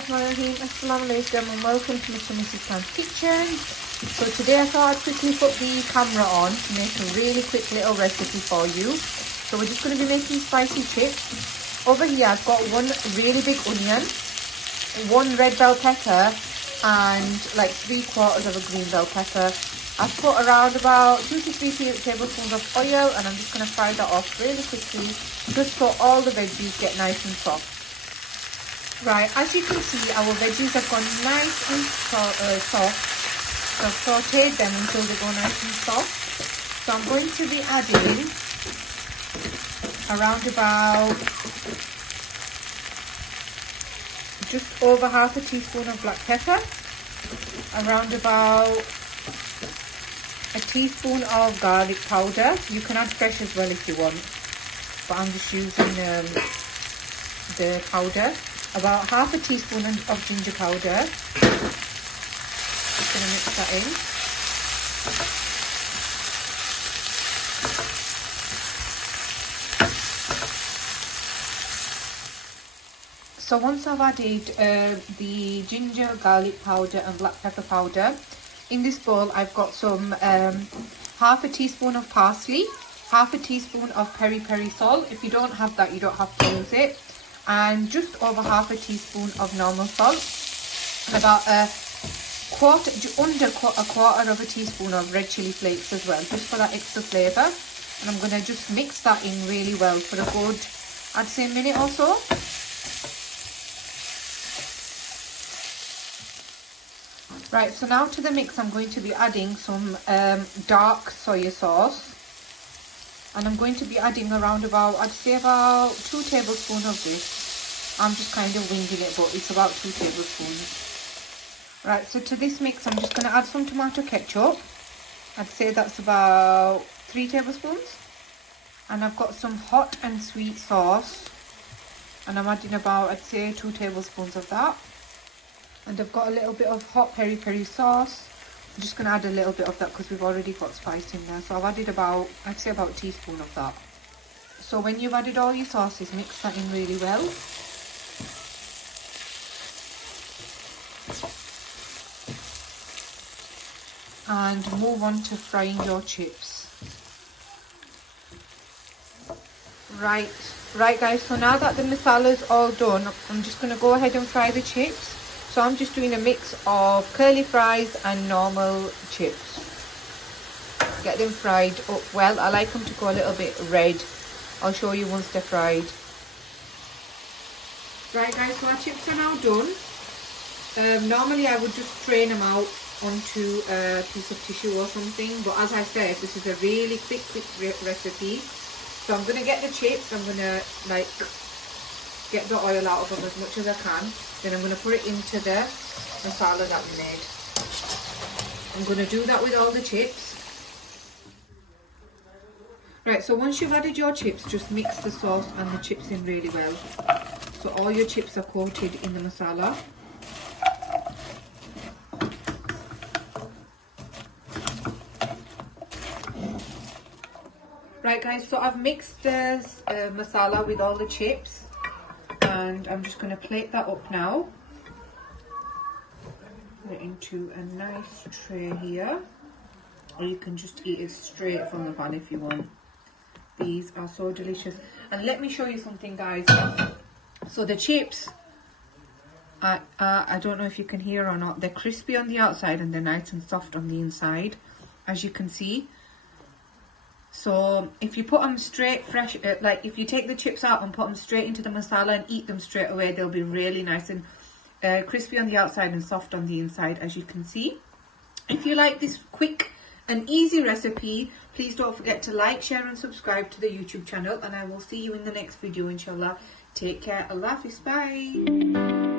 Bismillahirrahmanirrahim. Assalamu alaikum and welcome to Mr. and Mrs. Khan's kitchen. So today I thought I'd quickly put the camera on to make a really quick little recipe for you. So we're just going to be making spicy chips. Over here I've got one really big onion, one red bell pepper and like 3/4 of a green bell pepper. I've put around about 2 to 3 tablespoons of oil and I'm just going to fry that off really quickly just so all the veggies get nice and soft. Right, as you can see, our veggies have gone nice and soft. So I've sauteed them until they go nice and soft. So I'm going to be adding around about just over half a teaspoon of black pepper, around about a teaspoon of garlic powder. You can add fresh as well if you want, but I'm just using the powder. About half a teaspoon of ginger powder. Just going to mix that in. So once I've added the ginger, garlic powder and black pepper powder, in this bowl I've got some half a teaspoon of parsley, half a teaspoon of peri salt. If you don't have that, you don't have to use it. And just over half a teaspoon of normal salt, and about under a quarter of a teaspoon of red chili flakes as well, just for that extra flavour. And I'm going to just mix that in really well for a good, I'd say, minute or so. Right, so now to the mix I'm going to be adding some dark soy sauce. And I'm going to be adding around about, I'd say about 2 tablespoons of this. I'm just kind of winging it, but it's about 2 tablespoons. Right, so to this mix, I'm just going to add some tomato ketchup. I'd say that's about 3 tablespoons. And I've got some hot and sweet sauce. And I'm adding about, I'd say, 2 tablespoons of that. And I've got a little bit of hot peri sauce. I'm just going to add a little bit of that because we've already got spice in there. So I've added about, I'd say about a teaspoon of that. So when you've added all your sauces, mix that in really well. And move on to frying your chips. Right guys, so now that the masala is all done, I'm just going to go ahead and fry the chips. So I'm just doing a mix of curly fries and normal chips. Get them fried up well. I like them to go a little bit red. I'll show you once they're fried. Right guys, so our chips are now done. Normally I would just strain them out onto a piece of tissue or something, but as I said, this is a really quick recipe. So I'm going to get the chips, I'm going to like get the oil out of them as much as I can. Then I'm going to put it into the masala that we made. I'm going to do that with all the chips. Right, so once you've added your chips, just mix the sauce and the chips in really well. So all your chips are coated in the masala. Right guys, so I've mixed the masala with all the chips. And I'm just going to plate that up now. Put it into a nice tray here. Or you can just eat it straight from the pan if you want. These are so delicious. And let me show you something guys. So the chips, I don't know if you can hear or not. They're crispy on the outside and they're nice and soft on the inside, as you can see. So if you put them straight fresh, like if you take the chips out and put them straight into the masala and eat them straight away, they'll be really nice and crispy on the outside and soft on the inside, as you can see. If you like this quick and easy recipe, please don't forget to like, share and subscribe to the YouTube channel, and I will see you in the next video inshallah. Take care. Allah Hafiz. Bye.